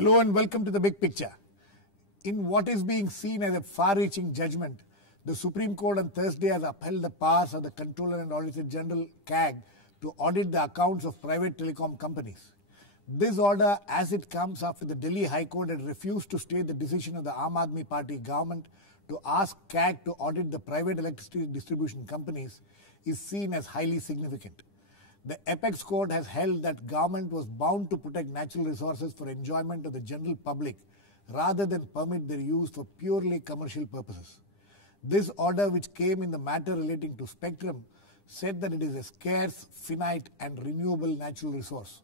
Hello and welcome to the big picture. In what is being seen as a far-reaching judgment, the Supreme Court on Thursday has upheld the powers of the Controller and Auditor General CAG to audit the accounts of private telecom companies. This order, as it comes after the Delhi High Court had refused to stay the decision of the Aam Aadmi Party government to ask CAG to audit the private electricity distribution companies, is seen as highly significant. The Apex Court has held that government was bound to protect natural resources for enjoyment of the general public rather than permit their use for purely commercial purposes. This order, which came in the matter relating to spectrum, said that it is a scarce, finite and renewable natural resource.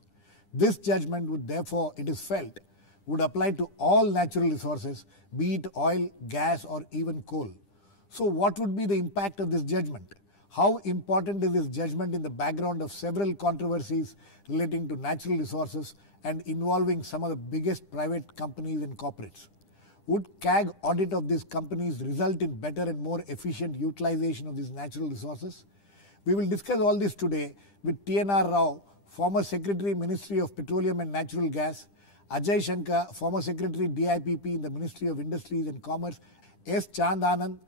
This judgment would therefore, it is felt, would apply to all natural resources, be it oil, gas or even coal. So what would be the impact of this judgment? How important is this judgment in the background of several controversies relating to natural resources and involving some of the biggest private companies and corporates? Would CAG audit of these companies result in better and more efficient utilization of these natural resources? We will discuss all this today with TNR Rao, former Secretary, Ministry of Petroleum and Natural Gas, Ajay Shankar, former Secretary, DIPP in the Ministry of Industries and Commerce, S. Anand,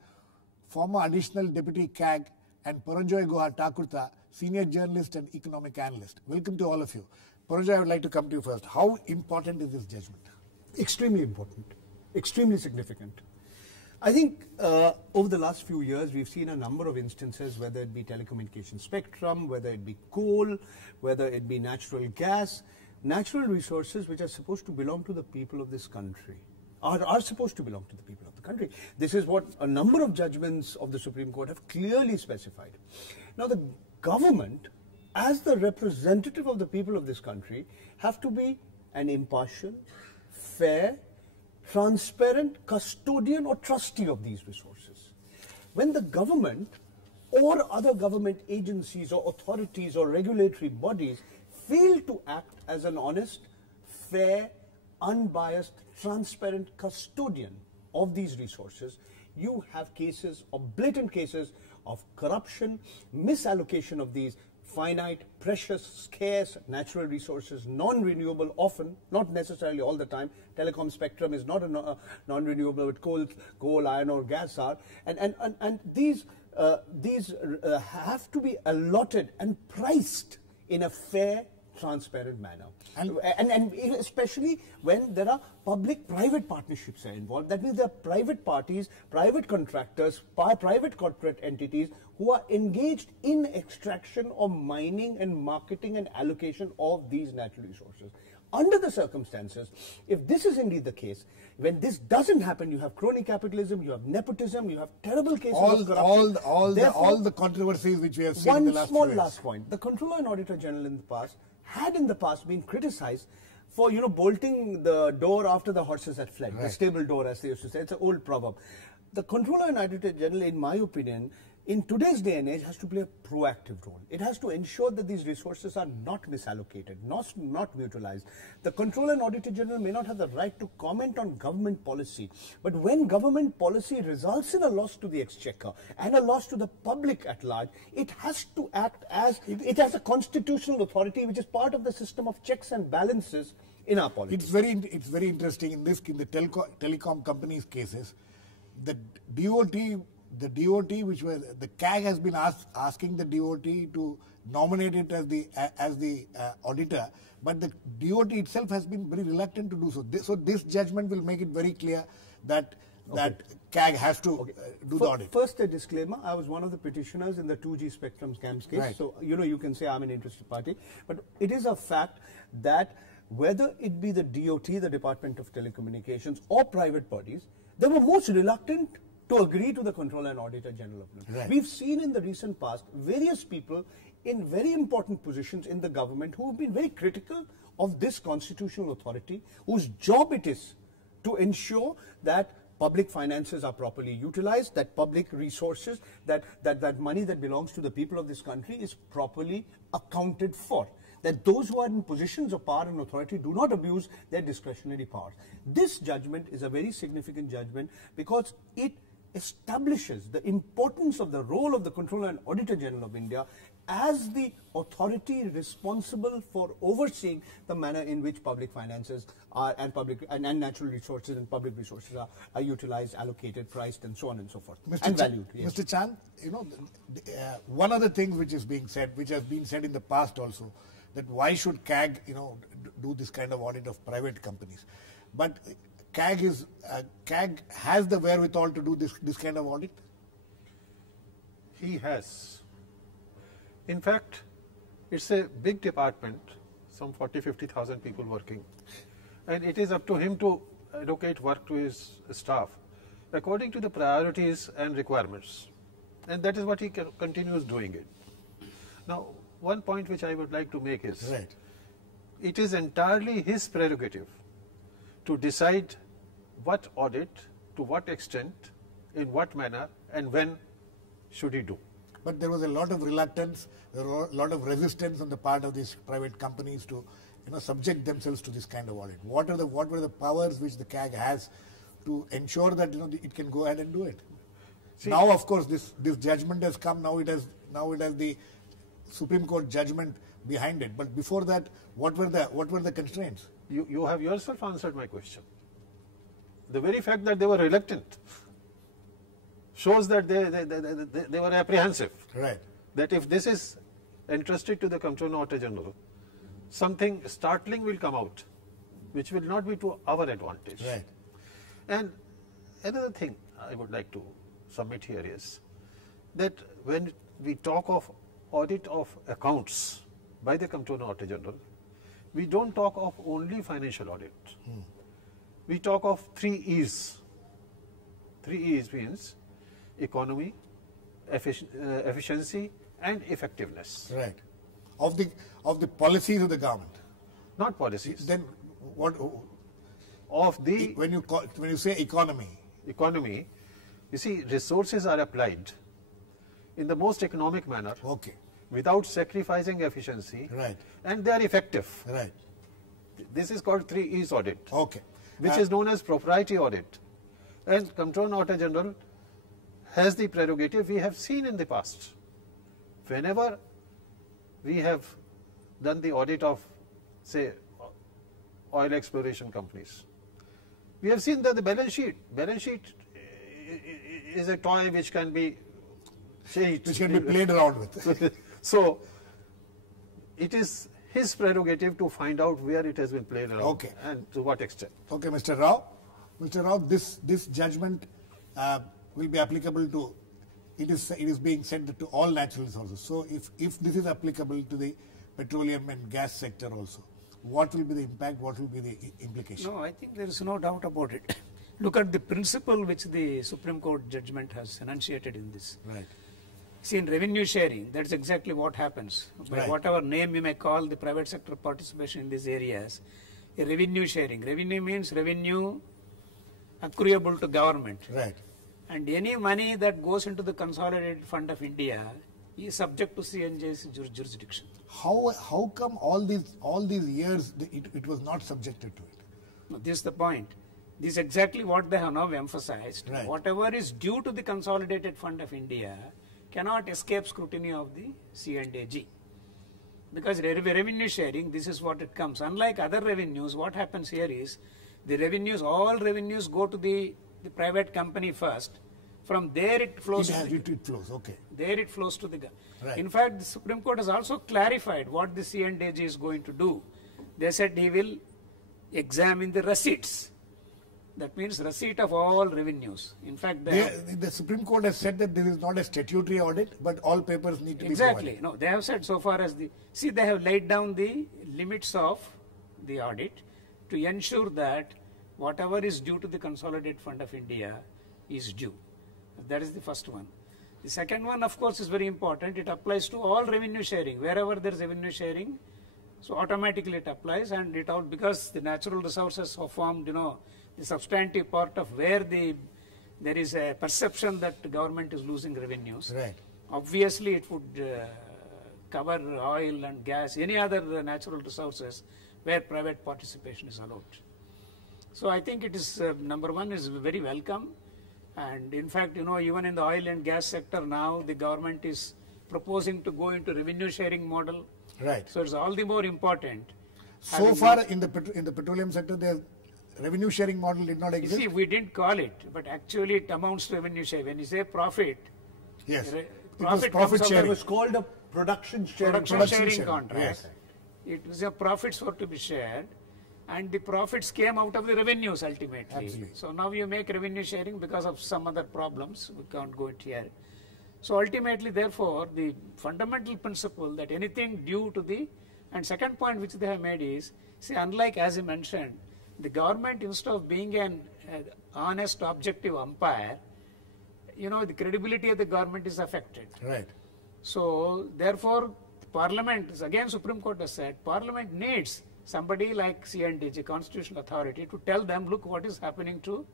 former Additional Deputy CAG, and Paranjoy Guha Thakurta, Senior Journalist and Economic Analyst. Welcome to all of you. Paranjoy, I would like to come to you first. How important is this judgment? Extremely important, extremely significant. I think over the last few years, we've seen a number of instances, whether it be telecommunication spectrum, whether it be coal, whether it be natural gas, natural resources which are supposed to belong to the people of this country. Are supposed to belong to the people of the country. This is what a number of judgments of the Supreme Court have clearly specified. Now the government, as the representative of the people of this country, have to be an impartial, fair, transparent custodian or trustee of these resources. When the government or other government agencies or authorities or regulatory bodies fail to act as an honest, fair, unbiased, transparent custodian of these resources, you have cases or blatant cases of corruption, misallocation of these finite, precious, scarce natural resources, non-renewable often, not necessarily all the time. Telecom spectrum is not a non-renewable, but coal, iron or gas are. And these have to be allotted and priced in a fair, transparent manner. And especially when there are public-private partnerships are involved. That means there are private parties, private contractors, private corporate entities who are engaged in extraction or mining and marketing and allocation of these natural resources. Under the circumstances, if this is indeed the case, when this doesn't happen, you have crony capitalism, you have nepotism, you have terrible cases of corruption. All the controversies which we have seen in the last few years. One small last point. The Controller and Auditor General in the past had in the past been criticized for, bolting the door after the horses had fled, right. The stable door, as they used to say. It's an old proverb. The Controller and Auditor General, in my opinion, in today's day and age, has to play a proactive role. It has to ensure that these resources are not misallocated, not mutualized. The Controller and Auditor General may not have the right to comment on government policy, but when government policy results in a loss to the exchequer and a loss to the public at large, it has to act as, it has a constitutional authority which is part of the system of checks and balances in our politics. It's very interesting in the telecom companies cases, the DOT, which was the CAG has been asking the DOT to nominate it as the auditor, but the DOT itself has been very reluctant to do so. So this judgment will make it very clear that CAG has to do the audit. First, a disclaimer: I was one of the petitioners in the 2G spectrum scams case, right. So you can say I'm an interested party, but it is a fact that whether it be the DOT, the Department of Telecommunications, or private bodies, they were most reluctant to agree to the Controller and Auditor General of India. Right. We've seen in the recent past various people in very important positions in the government who have been very critical of this constitutional authority, whose job it is to ensure that public finances are properly utilized, that public resources, that money that belongs to the people of this country is properly accounted for, that those who are in positions of power and authority do not abuse their discretionary powers. This judgment is a very significant judgment because it establishes the importance of the role of the Controller and Auditor General of India as the authority responsible for overseeing the manner in which public finances are and natural resources and public resources are utilized, allocated, priced, and so on and so forth, and valued. Yes. Mr. Chand, one of the things which is being said, which has been said in the past also, that why should CAG, do this kind of audit of private companies? But CAG has the wherewithal to do this kind of audit? He has. In fact, it's a big department, some 40,000-50,000 people working, and it is up to him to allocate work to his staff according to the priorities and requirements, and that is what he continues doing it. Now, one point which I would like to make is, right, it is entirely his prerogative to decide what audit, to what extent, in what manner, and when should he do. But there was a lot of reluctance, there was a lot of resistance on the part of these private companies to subject themselves to this kind of audit. What were the powers which the CAG has to ensure that it can go ahead and do it? See, now, of course, this judgment has come. Now it has the Supreme Court judgment behind it. But before that, what were the constraints? You have yourself answered my question. The very fact that they were reluctant shows that they were apprehensive. Right. That if this is entrusted to the Controller and Auditor General, something startling will come out, which will not be to our advantage. Right. And another thing I would like to submit here is that when we talk of audit of accounts by the Controller and Auditor General, we don't talk of only financial audit. We talk of 3 E's. 3 E's means economy, efficiency, and effectiveness. Right. Of the policies of the government. Not policies. Then what? Of the when you say economy. Economy, you see, resources are applied in the most economic manner. Okay. Without sacrificing efficiency. Right. And they are effective. Right. This is called 3 E's audit. Okay. Which is known as propriety audit. And Controller and Auditor General has the prerogative. We have seen in the past, whenever we have done the audit of, say, oil exploration companies, we have seen that the balance sheet is a toy which can be changed. Which can be played around with. So, it is his prerogative to find out where it has been played around, okay, and to what extent. Okay, Mr. Rao. Mr. Rao, this judgment will be applicable to, it is being sent to all natural resources. So if this is applicable to the petroleum and gas sector also, what will be the impact, what will be the implication? No, I think there is no doubt about it. Look at the principle which the Supreme Court judgment has enunciated in this. Right. See, in revenue sharing, that's exactly what happens. By right. whatever name you may call the private sector participation in these areas, a revenue sharing. Revenue means revenue accruable to government. Right. And any money that goes into the Consolidated Fund of India is subject to CNJ's jurisdiction. How come all these years it was not subjected to it? No, this is the point. This is exactly what they have now emphasized. Right. Whatever is due to the Consolidated Fund of India cannot escape scrutiny of the CNAG. Because revenue sharing, this is what it comes. Unlike other revenues, what happens here is the revenues, all revenues go to the private company first. From there it flows. It flows, okay. There it flows to the right. In fact, the Supreme Court has also clarified what the CNAG is going to do. They said he will examine the receipts. That means receipt of all revenues. In fact, the Supreme Court has said that this is not a statutory audit, but all papers need to be exactly. No, they have said so far as they have laid down the limits of the audit to ensure that whatever is due to the Consolidated Fund of India is due. That is the first one. The second one, of course, is very important. It applies to all revenue sharing. Wherever there is revenue sharing, so automatically it applies, and it all, because the natural resources have formed, the substantive part of where there is a perception that the government is losing revenues. Right. Obviously, it would cover oil and gas, any other natural resources where private participation is allowed. So I think it is, number one, is very welcome. And in fact, even in the oil and gas sector now, the government is proposing to go into revenue sharing model. Right. So it's all the more important. So far in the petroleum sector, the revenue sharing model did not You exist. see, we didn't call it, but actually it amounts to revenue share. When you say profit, Yes. re- It was profit profit comes out of It sharing. was called a production sharing. production Production sharing sharing, contract. yes. It was a profits were to be shared, and the profits came out of the revenues ultimately. Absolutely. So now you make revenue sharing because of some other problems. We can't go it here. So ultimately, therefore, the fundamental principle that anything due to the, and second point which they have made is, see, unlike as you mentioned, the government, instead of being an honest, objective umpire, the credibility of the government is affected. Right. So therefore, Parliament, again Supreme Court has said, Parliament needs somebody like CNDG, Constitutional Authority, to tell them, look what is happening to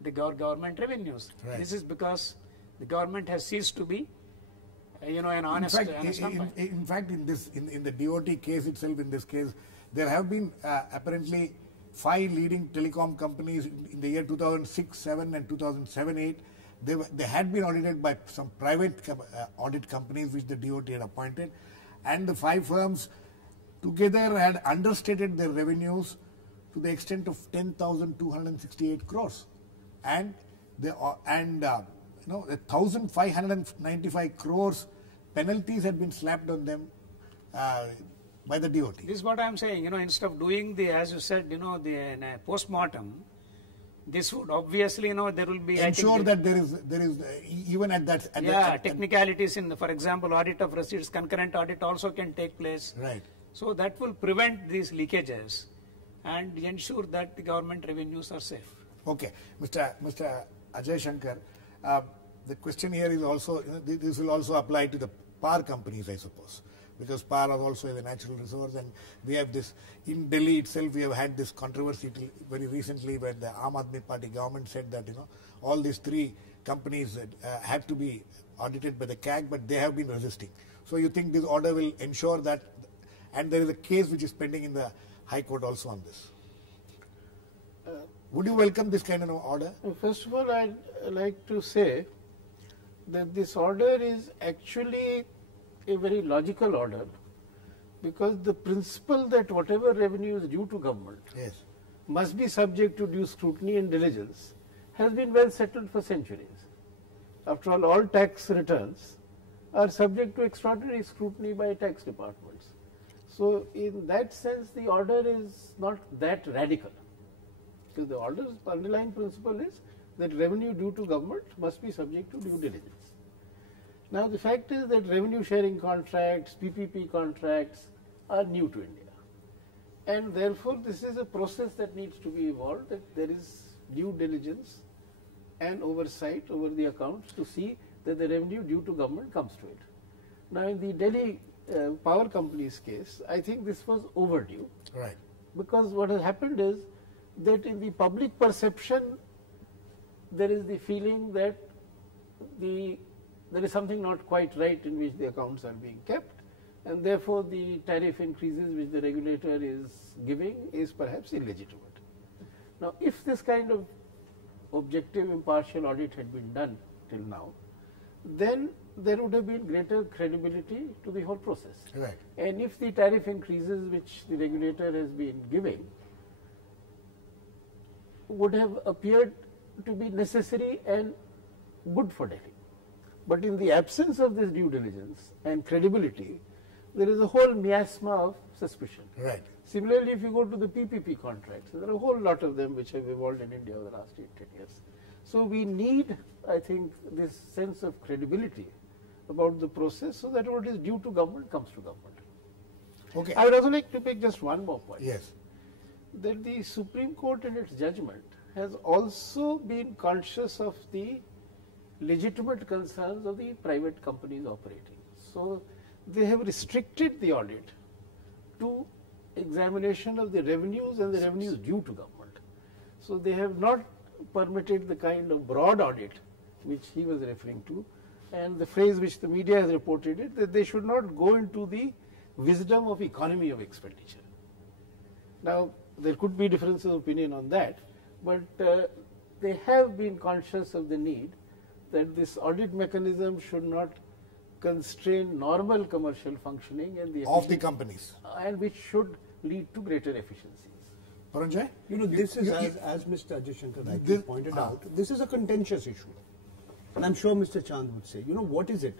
the government revenues. Right. This is because the government has ceased to be, an honest, honest umpire. In fact, in the DOT case itself, in this case, there have been apparently 5 leading telecom companies in the year 2006-7 and 2007-8. They had been audited by some private audit companies which the DOT had appointed, and the 5 firms together had understated their revenues to the extent of 10,268 crores, and 1,595 crores penalties had been slapped on them by the DOT. This is what I am saying, instead of doing as you said, the post-mortem, this would obviously, there will be ensure that there is even at that technicalities in, for example, audit of receipts, concurrent audit also can take place. Right. So that will prevent these leakages and ensure that the government revenues are safe. Okay, Mr. Ajay Shankar, the question here is also, this will also apply to the power companies, I suppose, because power are also a natural resource, and we have this, in Delhi itself, we have had this controversy very recently where the Aam Aadmi Party government said that, all these 3 companies had to be audited by the CAG, but they have been resisting. So you think this order will ensure that, and there is a case which is pending in the High Court also on this. Would you welcome this kind of order? First of all, I'd like to say that this order is actually a very logical order, because the principle that whatever revenue is due to government must be subject to due scrutiny and diligence has been well settled for centuries. After all tax returns are subject to extraordinary scrutiny by tax departments. So in that sense, the order is not that radical, because the order's underlying principle is that revenue due to government must be subject to due diligence. Now the fact is that revenue sharing contracts, PPP contracts are new to India, and therefore this is a process that needs to be evolved, that there is due diligence and oversight over the accounts to see that the revenue due to government comes to it. Now in the Delhi power company's case, I think this was overdue. Right. Because what has happened is that in the public perception, there is the feeling that there is something not quite right in which the accounts are being kept, and therefore the tariff increases which the regulator is giving is perhaps illegitimate. Now, if this kind of objective, impartial audit had been done till now, then there would have been greater credibility to the whole process. Right. And if the tariff increases which the regulator has been giving would have appeared to be necessary and good for Delhi. But in the absence of this due diligence and credibility, there is a whole miasma of suspicion. Right. Similarly, if you go to the PPP contracts, there are a whole lot of them which have evolved in India over the last 8-10 years. So we need, I think, this sense of credibility about the process, so that what is due to government comes to government. Okay. I would also like to make just one more point. Yes. That the Supreme Court in its judgment has also been conscious of the legitimate concerns of the private companies operating. So they have restricted the audit to examination of the revenues and the revenues due to government. So they have not permitted the kind of broad audit which he was referring to, and the phrase which the media has reported it, that they should not go into the wisdom of economy of expenditure. Now, there could be differences of opinion on that, but they have been conscious of the need that this audit mechanism should not constrain normal commercial functioning and of the companies, and which should lead to greater efficiencies. Paranjoy? You know, this is, as Mr. Ajay Shankar rightly pointed out, this is a contentious issue. And I'm sure Mr. Chand would say, you know, what is it?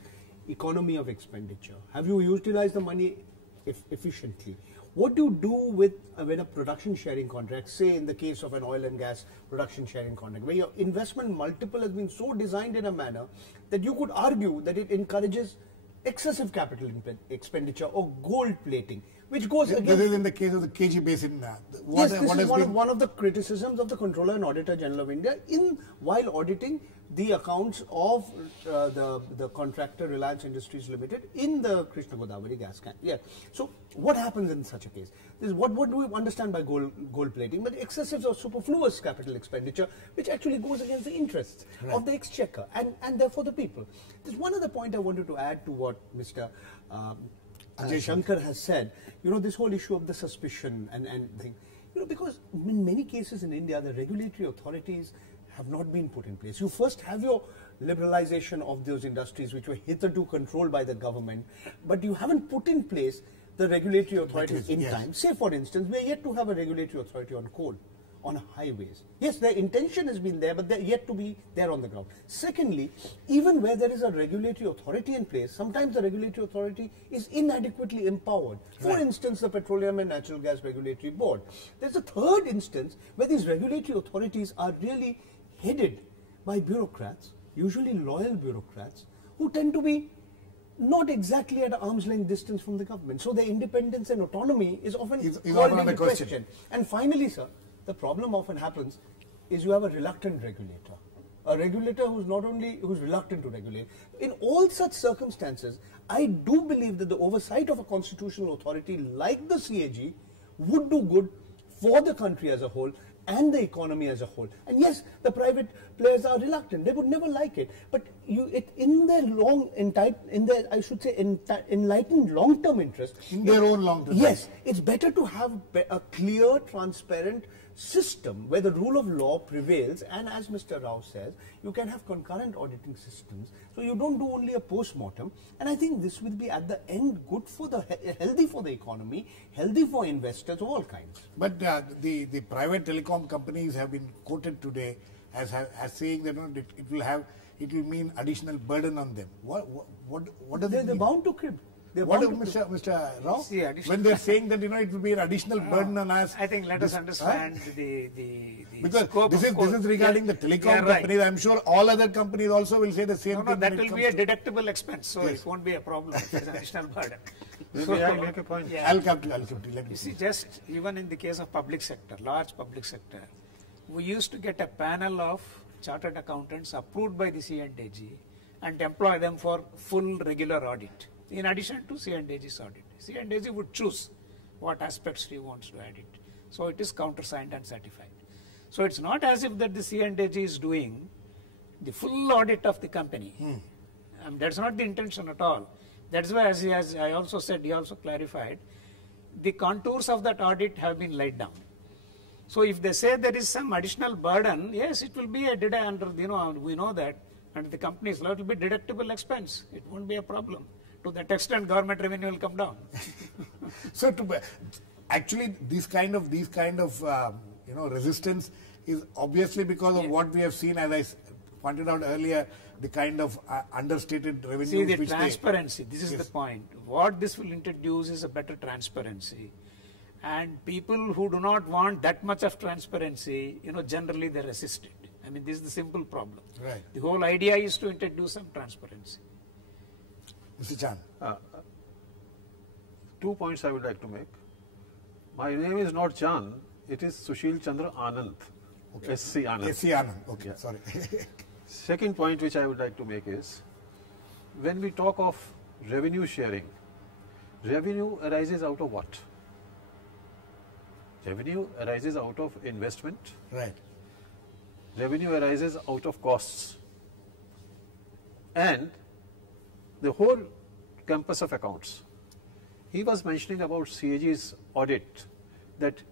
Economy of expenditure. Have you utilized the money efficiently? What do you do with when a production sharing contract, say in the case of an oil and gas production sharing contract, where your investment multiple has been so designed in a manner that you could argue that it encourages excessive capital expenditure or gold plating, which goes against... This is in the case of the KG Basin. Yes, this is one of the criticisms of the Controller and Auditor General of India while auditing the accounts of the contractor Reliance Industries Limited in the Krishna Godavari gas can. Yeah. So what happens in such a case? This is what do we understand by gold plating? But excessive or superfluous capital expenditure, which actually goes against the interests of the exchequer and therefore the people. There's one other point I wanted to add to what Mr. Ajay Shankar has said. You know, this whole issue of the suspicion and thing. You know, because in many cases in India, the regulatory authorities have not been put in place. You first have your liberalization of those industries which were hitherto controlled by the government, but you haven't put in place the regulatory authorities in time. Say, for instance, we are yet to have a regulatory authority on coal, on highways. Yes, their intention has been there, but they're yet to be there on the ground. Secondly, even where there is a regulatory authority in place, sometimes the regulatory authority is inadequately empowered. For instance, the Petroleum and Natural Gas Regulatory Board. There's a third instance where these regulatory authorities are really headed by bureaucrats, usually loyal bureaucrats, who tend to be not exactly at arm's length distance from the government. So their independence and autonomy is often called into question. And finally, sir, the problem often happens is you have a reluctant regulator. A regulator who's reluctant to regulate. In all such circumstances, I do believe that the oversight of a constitutional authority like the CAG would do good for the country as a whole and the economy as a whole. And yes, the private players are reluctant. They would never like it. But in their enlightened long-term interest. In their own long-term. Yes, it's better to have a clear, transparent system where the rule of law prevails, and as Mr. Rao says, you can have concurrent auditing systems, so you don't do only a post-mortem. And I think this will be at the end good for healthy for the economy, healthy for investors of all kinds. But the private telecom companies have been quoted today as saying that it will mean additional burden on them. What does it mean? They're bound to crib. What is Mr. Rao? See, when they're saying that it will be an additional burden on us. I think let us understand the because scope this is regarding the telecom companies. I'm sure all other companies also will say the same thing. No, that will be a deductible expense, so it won't be a problem if there's an additional burden. May I make a point? Yeah. I'll come to let me You see, just even in the case of public sector, large public sector, we used to get a panel of chartered accountants approved by the C&AG and employ them for full regular audit. In addition to C&AG's audit. C&AG would choose what aspects he wants to audit. So it is countersigned and certified. So it's not as if that the C&AG is doing the full audit of the company. That's not the intention at all. That's why, as I also said, he also clarified, the contours of that audit have been laid down. So if they say there is some additional burden, yes, it will be we know that, and the company's law, it will be deductible expense. It won't be a problem. To that extent, government revenue will come down. So, actually, this kind of resistance is obviously because of what we have seen, as I pointed out earlier, the kind of understated revenue. See, the transparency. This is the point. What this will introduce is a better transparency, and people who do not want that much of transparency, generally they resist it. I mean, this is the simple problem. Right. The whole idea is to introduce some transparency. Mr. Chan. 2 points I would like to make. My name is not Chan, it is Sushil Chandra Anand. Okay. SC Anand. SC Anand, okay, sorry. Second point which I would like to make is, when we talk of revenue sharing, revenue arises out of what? Revenue arises out of investment. Right. Revenue arises out of costs. And the whole campus of accounts. He was mentioning about CAG's audit, that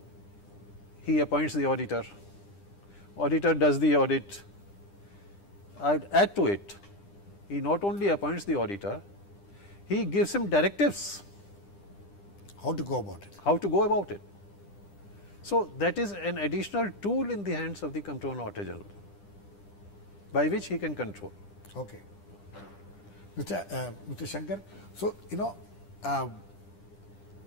he appoints the auditor. auditor does the audit. I'd add to it, he not only appoints the auditor, he gives him directives How to go about it? how to go about it. So that is an additional tool in the hands of the Comptroller Auditor General, by which he can control. Okay. Mr. Shankar, so,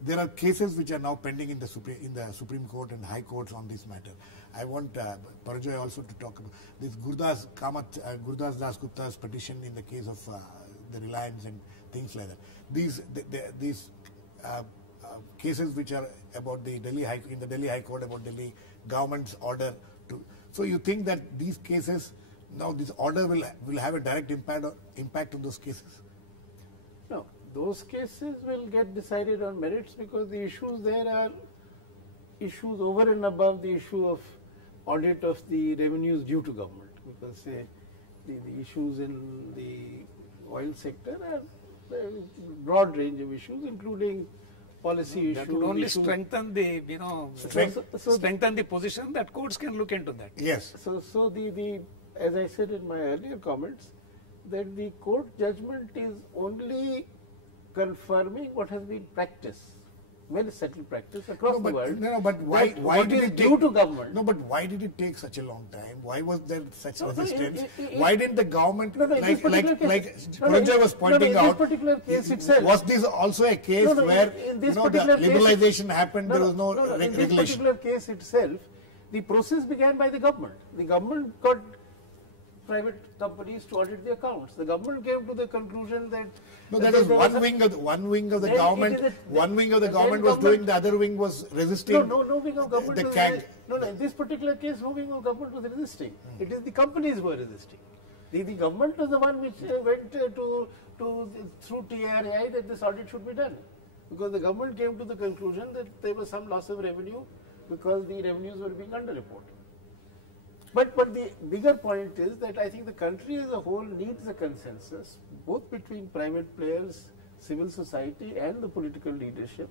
there are cases which are now pending in the Supreme Court and High Courts on this matter. I want Paranjoy also to talk about this Gurdas Dasgupta's petition in the case of the Reliance and things like that. These cases which are about the Delhi High Court about Delhi government's order to. So you think that these cases now this order will have a direct impact on those cases? No, those cases will get decided on merits because the issues there are issues over and above the issue of audit of the revenues due to government, because the issues in the oil sector are a broad range of issues, including policy issues. That would only strengthen the, strengthen the position that courts can look into that. Yes. So the as I said in my earlier comments, that the court judgment is only confirming what has been practiced, well settled practice across the world. But why what did is it due take, to government? No, but why did it take such a long time? Why was there such No, resistance? it- Why didn't the government, in this particular case- Paranjoy was pointing in this out, particular case itself- was this also a case where in this the particular case- liberalization happened, there was no in this regulation? particular case itself, the process began by the government. The government got private companies to audit the accounts. The government came to the conclusion that No, that was one wing of the Then government. it is One wing of the then government was government- doing, the other wing was resisting. No wing of government the was CAG. No, in this particular case, no wing of government was resisting. It is the companies who were resisting. The government was the one which went through TRAI that this audit should be done, because the government came to the conclusion that there was some loss of revenue because the revenues were being underreported. But the bigger point is that I think the country as a whole needs a consensus, both between private players, civil society and the political leadership,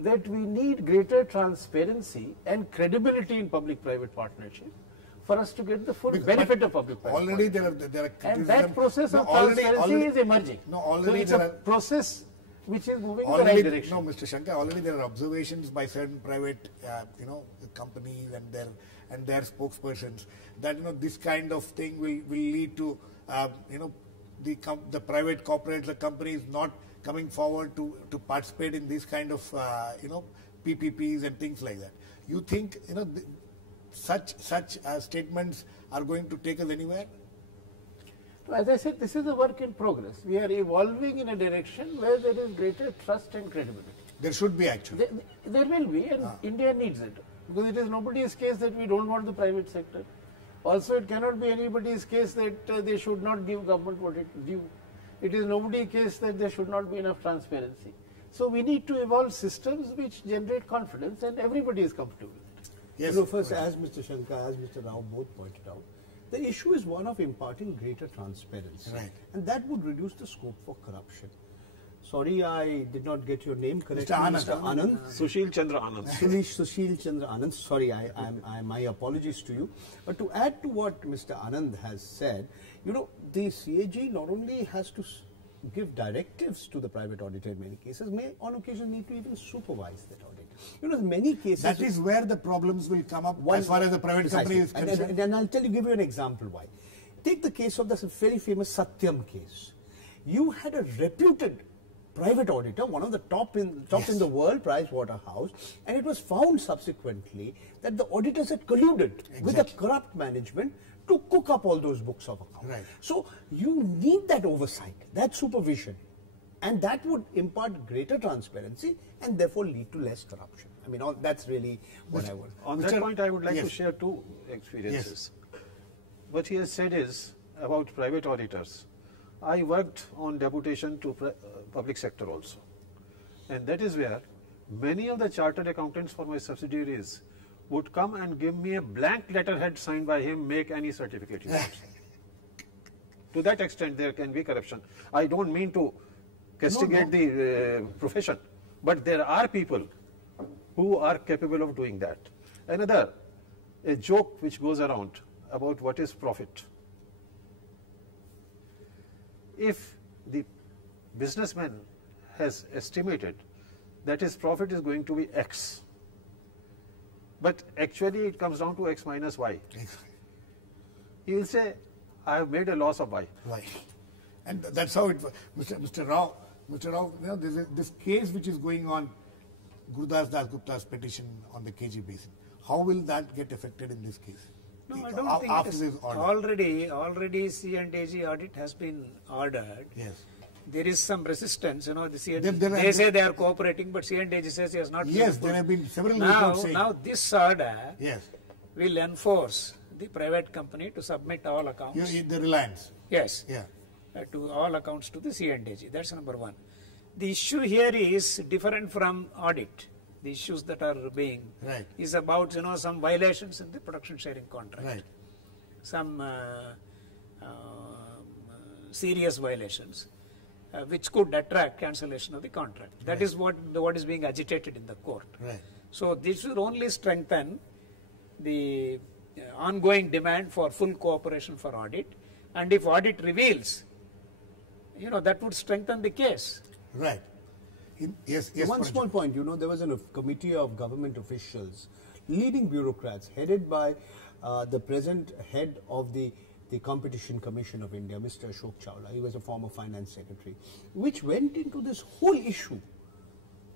that we need greater transparency and credibility in public-private partnership for us to get the full benefit of public-private Already partnership. there are And that process of transparency is emerging. No, So already it's there a are process which is moving in the right direction. No, Mr. Shankar, already there are observations by certain private, companies and their spokespersons that this kind of thing will lead to the private corporates, the companies not coming forward to participate in this kind of PPPs and things like that. You think such statements are going to take us anywhere? As I said, this is a work in progress. We are evolving in a direction where there is greater trust and credibility. There should be actually. There will be, and India needs it. Because it is nobody's case that we don't want the private sector. Also, it cannot be anybody's case that they should not give government what it due. It is nobody's case that there should not be enough transparency. So we need to evolve systems which generate confidence, and everybody is comfortable with it. Yes. First, as Mr. Shankar, as Mr. Rao both pointed out, the issue is one of imparting greater transparency. Right. And that would reduce the scope for corruption. Sorry, I did not get your name correctly. Mr. Anand. Sushil Chandra Anand. Sushil Chandra Anand. Sorry, my apologies to you. But to add to what Mr. Anand has said, the CAG not only has to give directives to the private auditor in many cases, may on occasion need to even supervise that audit. In many cases... That is where the problems will come up as far as the private company is concerned. And I'll give you an example why. Take the case of the very famous Satyam case. You had a reputed private auditor, one of the top in the world, Price Waterhouse, and it was found subsequently that the auditors had colluded with a corrupt management to cook up all those books of accounts. Right. So you need that oversight, that supervision, and that would impart greater transparency and therefore lead to less corruption. That's really what I would. On that point, I would like to share two experiences. Yes. What he has said is about private auditors. I worked on deputation to public sector also, and that is where many of the chartered accountants for my subsidiaries would come and give me a blank letterhead signed by him, make any certificate you want. To that extent there can be corruption. I don't mean to castigate the profession, but there are people who are capable of doing that. Another, a joke which goes around about what is profit. If the businessman has estimated that his profit is going to be X, but actually it comes down to X minus Y, he will say, I have made a loss of Y. Right. And that's how it, Mr. Rao, you know, this case which is going on, Gurudas Das Gupta's petition on the KG basin, how will that get affected in this case? No, I don't think after it is. this order. Already C&AG audit has been ordered. Yes. There is some resistance, you know, the C&AG, There they say they are cooperating, but C&AG says he has not been Yes, able. there have been several now, reports saying. now this order Yes. will enforce the private company to submit all accounts. The Reliance. Yes. Yeah. To all accounts to the C&AG. That's number one. The issue here is different from audit. The issues that are being Right. is about, you know, some violations in the production sharing contract. Right. Some serious violations which could attract cancellation of the contract. That is what is being agitated in the court. Right. So this will only strengthen the ongoing demand for full cooperation for audit, and if audit reveals, you know, that would strengthen the case. Right. Yes. One Paranjoy. small point, you know, there was a committee of government officials, leading bureaucrats, headed by the present head of the Competition Commission of India, Mr. Ashok Chawla. He was a former finance secretary, which went into this whole issue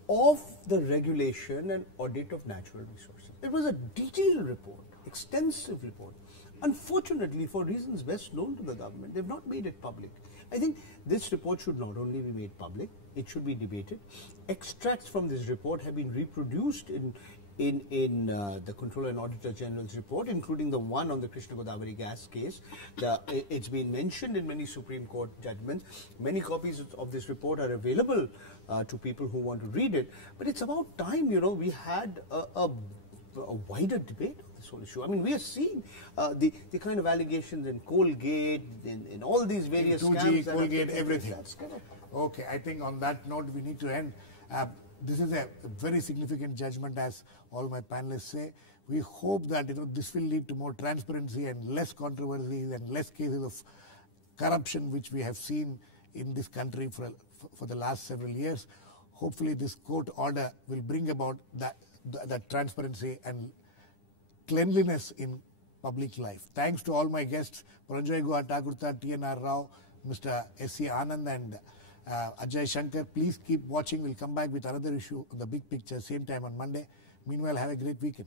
of the regulation and audit of natural resources. It was a detailed report, extensive report. Unfortunately, for reasons best known to the government, they've not made it public. I think this report should not only be made public, it should be debated. Extracts from this report have been reproduced in the Controller and Auditor General's report, including the one on the Krishna Godavari gas case. It's been mentioned in many Supreme Court judgments. Many copies of this report are available to people who want to read it. But it's about time, you know, we had a wider debate on this whole issue. I mean, we are seeing the kind of allegations in Colgate, in all these various 2G, scams. that Colgate, have- everything. That's correct. Okay, I think on that note we need to end. This is a very significant judgment, as all my panelists say. We hope that this will lead to more transparency and less controversies and less cases of corruption which we have seen in this country for the last several years. Hopefully this court order will bring about that transparency and cleanliness in public life. Thanks to all my guests, Paranjoy, Guha, Thakurta, TNR Rao, Mr. S.C. Anand and Ajay, Shankar. Please keep watching. We'll come back with another issue on the big picture, same time on Monday. Meanwhile, have a great weekend.